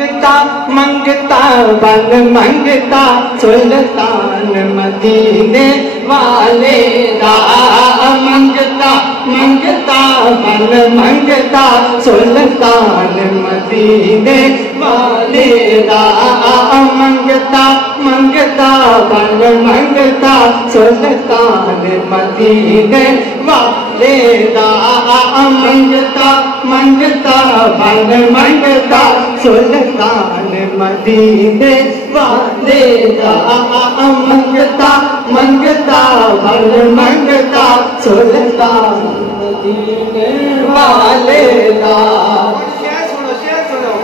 منگتا بن منگتا سلطان مدینے والے دا منگتا منگتا بن منگتا سلطان مدینے والے دا منگتا منگتا بن منگتا سلطان مدینے والے دا منگتا منگتا بن منگتا سلطان مدینے والے دا منگتا منگتا بن منگتا سلطان مدینے والے دا شعر سنو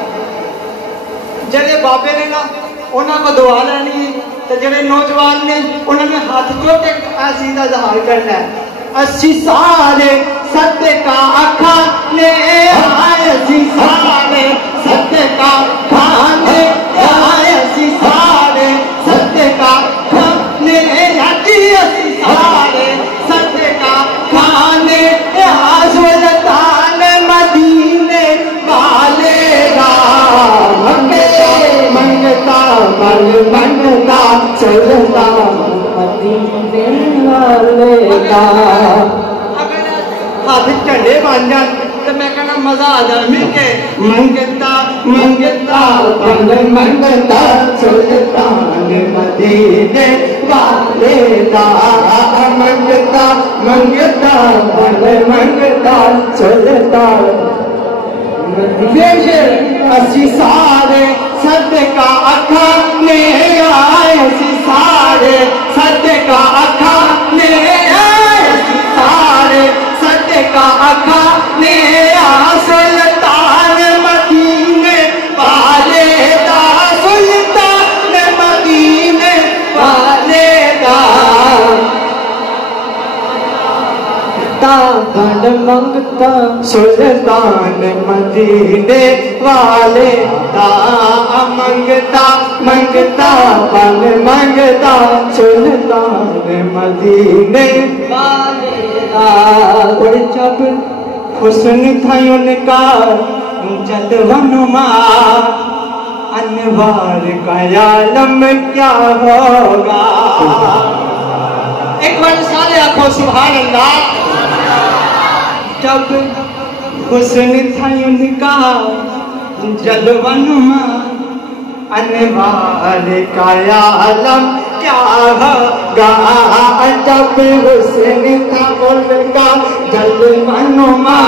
جڑے بابے نے نا انہاں کو دعا لینی تے جڑے نوجوان نے انہاں نے ہاتھ جوڑ کے ایسی دا اظہار کرنا ہے اسی سارے صدقہ کھانے آئے اسی سارے صدقہ کھانے آئے اسی سارے صدقہ کھانے آئے اسی سارے صدقہ کھانے آئے سلطان مدینے والے دا منگتا من منگتا سلطان مدینے والے دا ہاتھ جھنڈے بن جان تو میں کہنا مزہ آ جائے مل کے منگتا منگتا بن منگتا سلطان مدینے والے دا منگتا منگتا بن منگتا سلطان اسی سارے صدقہ کھانے آئے اسی سارے صدقہ کھانے آئے اسی سارے صدقہ کھانے آئے سلطان مدینے والے دا سلطان مدینے والے دا بن منگتا سلطان مدینے والے دا منگتا منگتا بن منگتا سلطان مدینے والے دا بڑے جب حسن تھا ان کا جلوہ نما انوار کا عالم کیا ہوگا ایک بار سارے آنکھوں سبحان اللہ جب حسن تھا ان کا جلوہ نما انوار کا عالم کیا ہوگا جب حسن تھا ان کا جلوہ نما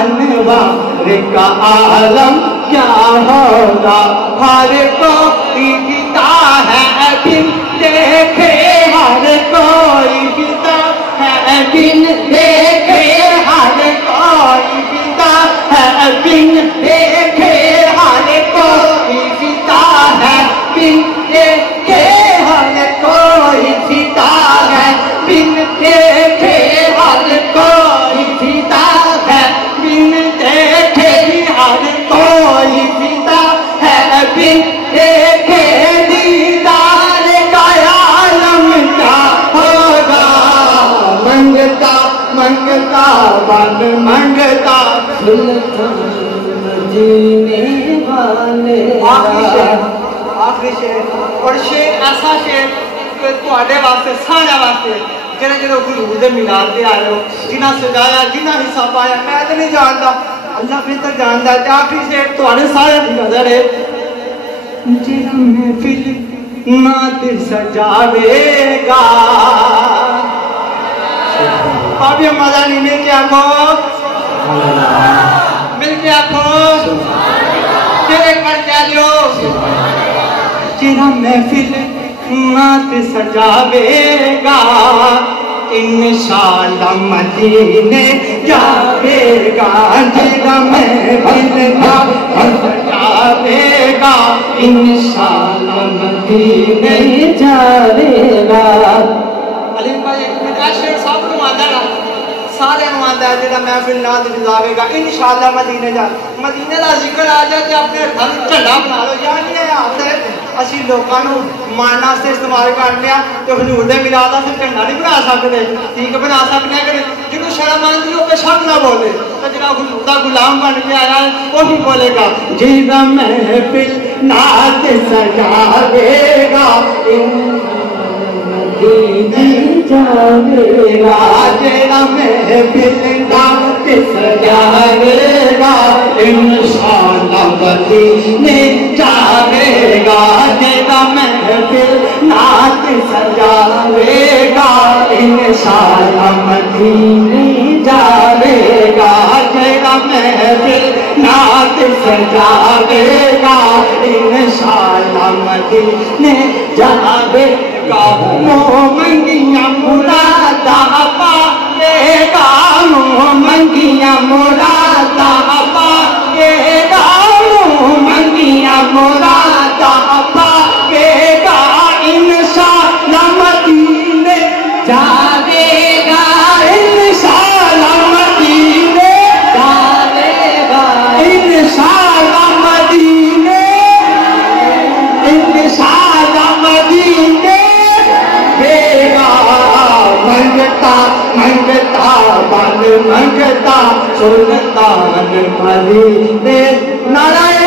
انوار کا عالم کیا ہوگا ہر کوئی پیتا ہے بن دیکھے ہر کوئی پیتا ہے بن دیکھے ہر کوئی پیتا ہے بن دیکھے ہر کوئی پیتا ہے بن دیکھے ہر کوئی پیتا ہے بن دیکھے ہر کوئی پیتا ہے بن دیکھے ہر کوئی پیتا ہے بن دیکھے دیدار کا عالم کیا ہوگا منگتا منگتا بن منگتا سلطان مدینے والے آخری شعر اور شعر ایسا شعر کہ تواڈے واسطے سارے واسطے جڑے جڑے حضور دے میلاد تے آئے ہو جنہاں سجایا جنہاں حصہ پایا میں تے نہیں جاندا اللہ بہتر جاندا ہے آخری شعر تواڈے سارے دی نظر ہے جڑا محفل نعت سجاوے گا ابھی مزہ نہیں مل کے آنکھو مل کے آنکھو تیرے کر کیا دیو جڑا محفل نعت سجاوے گا انشاءاللہ مدینے جاوے گا جڑا محفل نعت سجاوے گا انشاءاللہ مدینے جاوے گا علیم بھائی شعر سب نو آندا نا سارے نو آندا ہے جڑا محفل نعت سجاوے گا انشاءاللہ مدینے جا مدینے دا ذکر آ جائے تے اپنے ہاتھ جھنڈا بنا لو یعنی یہ ہاتھ اسی لوکاں نو ماننا سے استعمال کرنے آ تے حضور دے میلاد دا جھنڈا نہیں بنا سکدے ٹھیک بنا سکنے کہ جنوں شرم آندی ہو کہ شب نہ بولے تے جڑا حضور دا غلام بن کے آیا ہے وہی بولے گا جڑا محفل نعت سجاوے گا مدینے جاوے گا جڑا محفل نعت سجاوے گا انشاءاللہ مدینے جاوے گا جڑا محفل نعت سجاوے گا انشاءاللہ مدینے جاوے گا جڑا محفل نعت سجاوے گا انشاءاللہ مدینے جاوے گا منگیاں مرادا پائے گا منگیاں مرادا پائے گا منگیاں مرادا پائے گا انشاءاللہ مدینے جاوے گا انشاءاللہ مدینے جاوے گا انشاءاللہ مدینے انشاءاللہ مدینے منگتا منگتا بن منگتا سلطان مدینے نعرہ